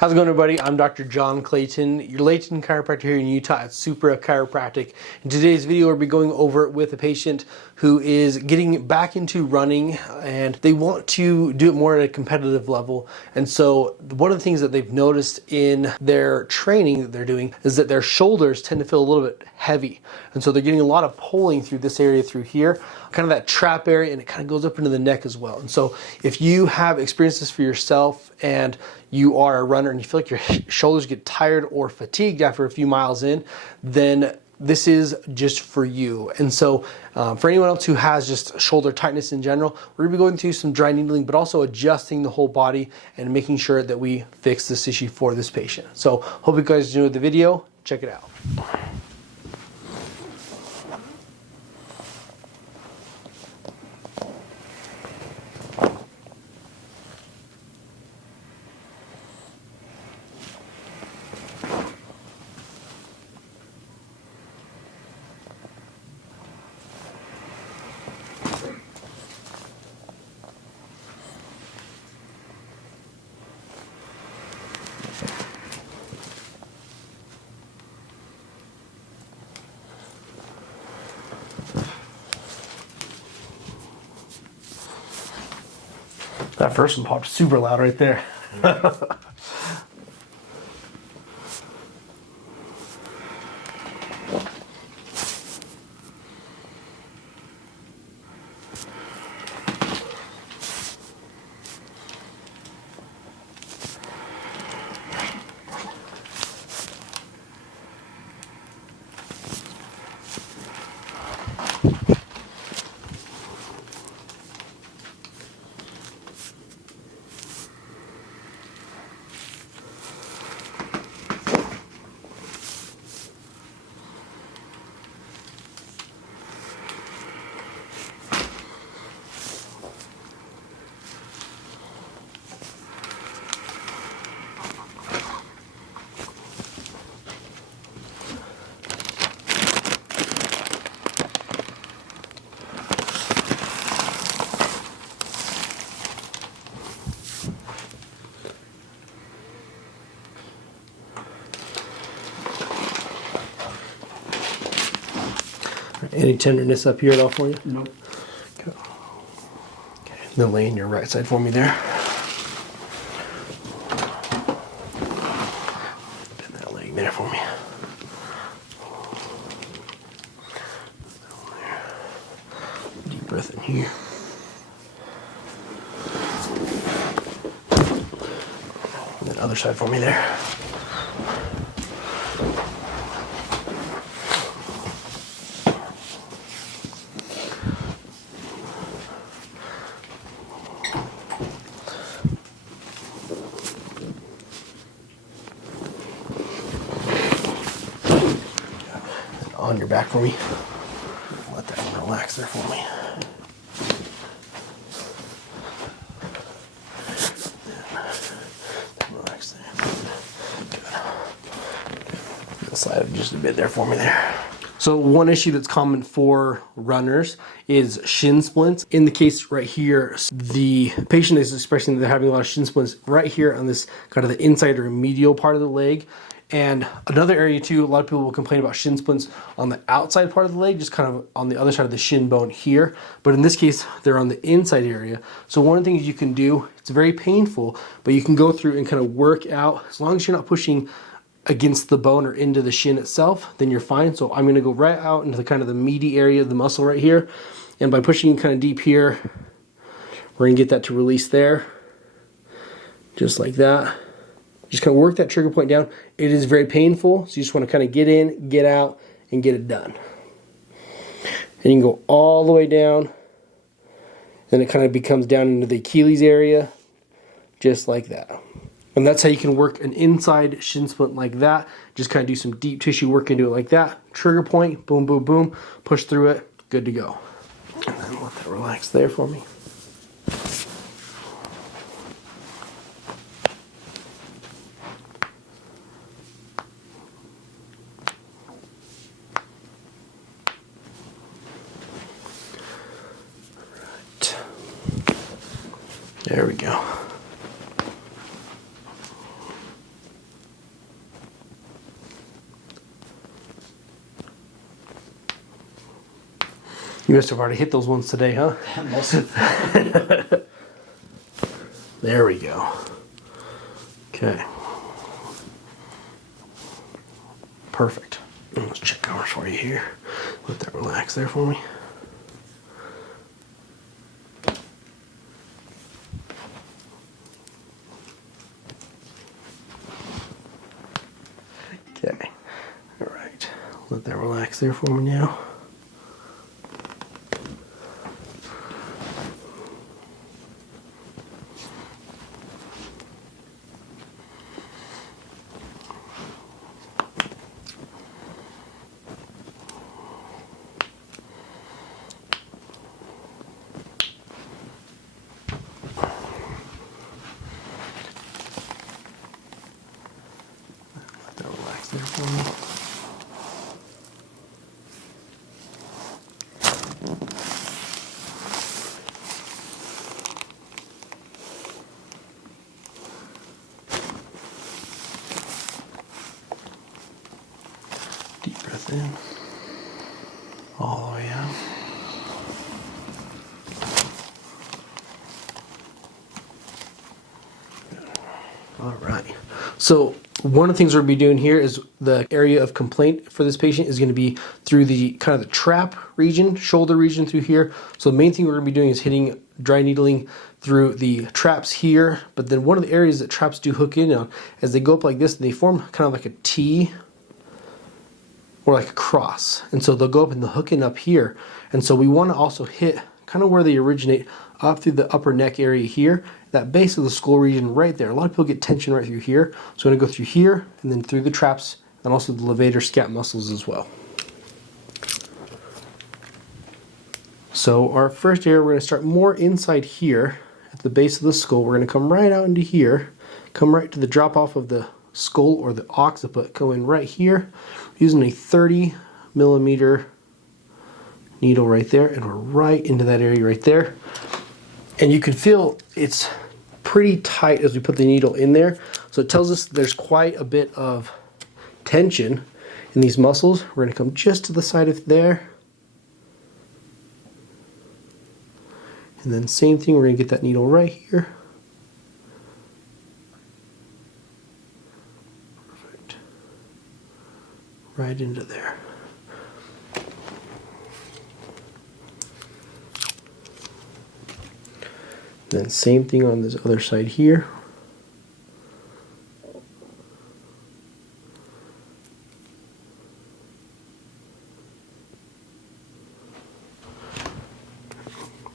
How's it going, everybody? I'm Dr. Jon Clayton, your Layton chiropractor here in Utah at Supra Chiropractic. In today's video, we'll be going over with a patient who is getting back into running and they want to do it more at a competitive level. And so one of the things that they've noticed in their training that they're doing is that their shoulders tend to feel a little bit heavy. And so they're getting a lot of pulling through this area through here, kind of that trap area, and it kind of goes up into the neck as well. And so if you have experienced this for yourself and you are a runner and you feel like your shoulders get tired or fatigued after a few miles in, then this is just for you. And so for anyone else who has just shoulder tightness in general, we're gonna be going through some dry needling, but also adjusting the whole body and making sure that we fix this issue for this patient. So hope you guys enjoyed the video. Check it out. That first one popped super loud right there. Any tenderness up here at all for you? Nope. Okay. Then lay in your right side for me there. Bend that leg there for me. Deep breath in here. And then other side for me there. On your back for me. Let that one relax there for me. Relax there. Good. Slide it just a bit there for me there. So one issue that's common for runners is shin splints. In the case right here, the patient is expressing that they're having a lot of shin splints right here on this kind of the inside or medial part of the leg. And another area too, a lot of people will complain about shin splints on the outside part of the leg, just kind of on the other side of the shin bone here. But in this case, they're on the inside area. So one of the things you can do, it's very painful, but you can go through and kind of work out, as long as you're not pushing against the bone or into the shin itself, then you're fine. So I'm gonna go right out into the kind of the meaty area of the muscle right here. And by pushing kind of deep here, we're gonna get that to release there, just like that. Just kind of work that trigger point down. It is very painful, so you just want to kind of get in, get out, and get it done. And you can go all the way down. Then it kind of becomes down into the Achilles area, just like that. And that's how you can work an inside shin splint like that. Just kind of do some deep tissue work into it like that. Trigger point, boom, boom, boom. Push through it, good to go. And then let that relax there for me. There we go. You must have already hit those ones today, huh? Most of There we go. Okay. Perfect. Let's check ours for you here. Let that relax there for me. Okay. All right. Let that relax there for me now. Let that relax there for me. Deep breath in, all the way out. All right. So one of the things we're going to be doing here is the area of complaint for this patient is going to be through the kind of the trap region, shoulder region through here. So the main thing we're going to be doing is hitting dry needling through the traps here. But then one of the areas that traps do hook in on, as they go up like this, they form kind of like a T or like a cross. And so they'll go up and they'll hook in up here. And so we want to also hit kind of where they originate up through the upper neck area here, that base of the skull region right there. A lot of people get tension right through here. So I'm going to go through here and then through the traps and also the levator scap muscles as well. So our first area, we're going to start more inside here at the base of the skull. We're going to come right out into here, come right to the drop off of the skull or the occiput, go in right here using a 30 millimeter needle right there, and we're right into that area right there. And you can feel it's pretty tight as we put the needle in there. So it tells us there's quite a bit of tension in these muscles. We're going to come just to the side of there. And then same thing, we're going to get that needle right here. Perfect. Right into there. Then same thing on this other side here.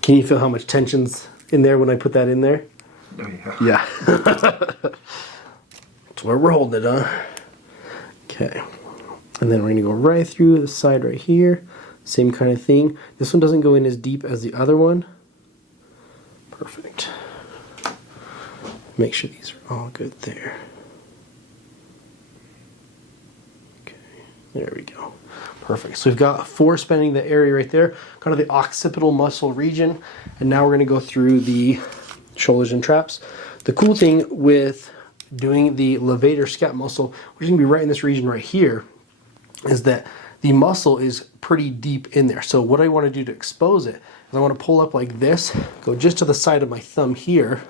Can you feel how much tension's in there when I put that in there? Oh, yeah. That's where we're holding it, huh? Okay. And then we're going to go right through the side right here. Same kind of thing. This one doesn't go in as deep as the other one. Perfect. Make sure these are all good there. Okay, there we go. Perfect. So we've got force bending the area right there, kind of the occipital muscle region, and now we're going to go through the shoulders and traps. The cool thing with doing the levator scap muscle, which is going to be right in this region right here, is that the muscle is pretty deep in there. So what I want to do to expose it is I want to pull up like this, go just to the side of my thumb here,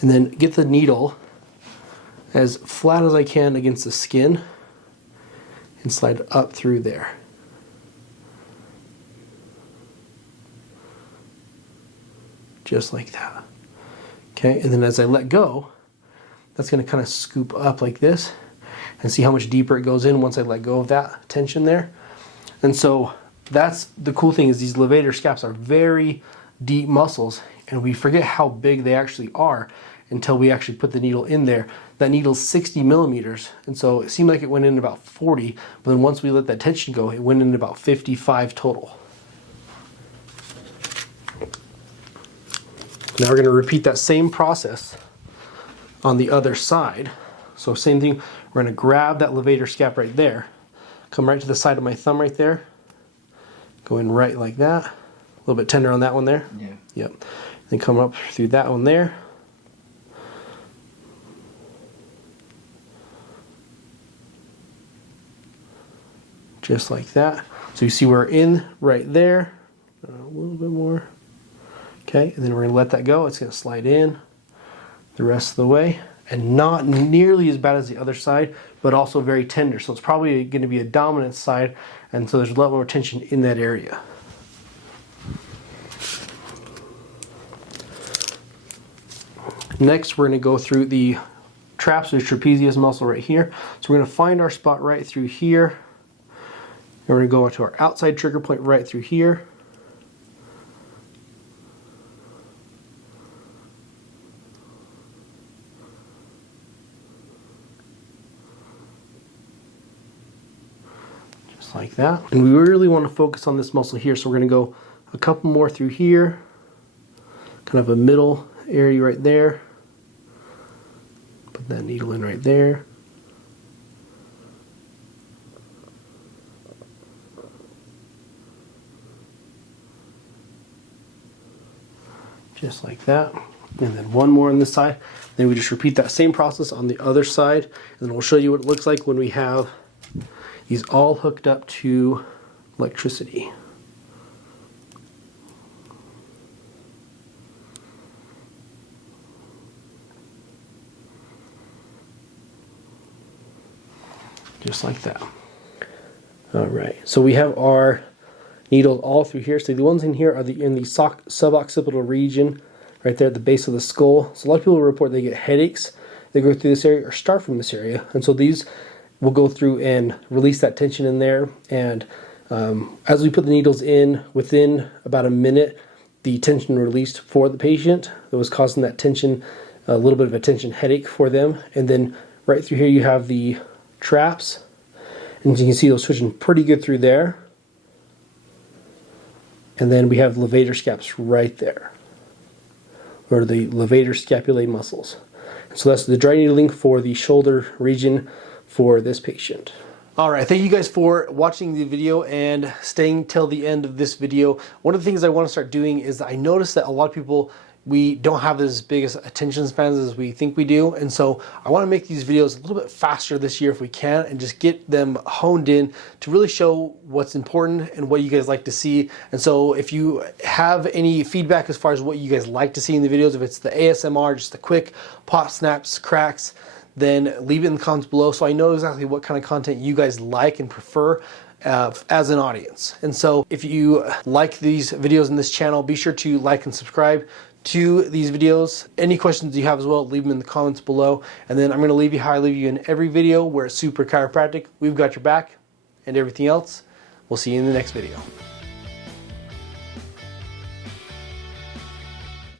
and then get the needle as flat as I can against the skin and slide up through there. Just like that. Okay, and then as I let go, that's going to kind of scoop up like this, and see how much deeper it goes in once I let go of that tension there. And so that's the cool thing, is these levator scaps are very deep muscles, and we forget how big they actually are until we actually put the needle in there. That needle's 60 millimeters, and so it seemed like it went in about 40, but then once we let that tension go, it went in about 55 total. Now we're going to repeat that same process on the other side. So same thing, we're going to grab that levator scap right there, come right to the side of my thumb right there, go in right like that, a little bit tender on that one there. Yeah. Yep. Then come up through that one there. Just like that. So you see we're in right there, a little bit more. Okay, and then we're gonna let that go. It's gonna slide in the rest of the way, and not nearly as bad as the other side, but also very tender. So it's probably gonna be a dominant side, and so there's a lot more tension in that area. Next, we're gonna go through the traps, the trapezius muscle right here. So we're gonna find our spot right through here. And we're gonna go to our outside trigger point right through here. Just like that. And we really wanna focus on this muscle here. So we're gonna go a couple more through here. Kind of a middle area right there. Put that needle in right there. Just like that. And then one more on this side. Then we just repeat that same process on the other side. And then we'll show you what it looks like when we have these all hooked up to electricity. Just like that. All right, so we have our needles all through here. So the ones in here are in the suboccipital region, right there at the base of the skull. So a lot of people report they get headaches. They go through this area or start from this area. And so these will go through and release that tension in there. And as we put the needles in, within about a minute, the tension released for the patient that was causing that tension, a little bit of a tension headache for them. And then right through here you have the traps, and you can see those switching pretty good through there. And then we have levator scaps right there, or the levator scapulae muscles. So that's the dry needling for the shoulder region for this patient. All right, thank you guys for watching the video and staying till the end of this video. One of the things I want to start doing is I noticed that a lot of people, we don't have as big as attention spans as we think we do. And so I want to make these videos a little bit faster this year if we can, and just get them honed in to really show what's important and what you guys like to see. And so if you have any feedback as far as what you guys like to see in the videos, if it's the ASMR, just the quick pop, snaps, cracks, then leave it in the comments below so I know exactly what kind of content you guys like and prefer as an audience. And so if you like these videos in this channel, be sure to like and subscribe to these videos. Any questions you have as well, leave them in the comments below. And then I'm going to leave you how I leave you in every video. We're at Supra Chiropractic. We've got your back, and everything else, we'll see you in the next video.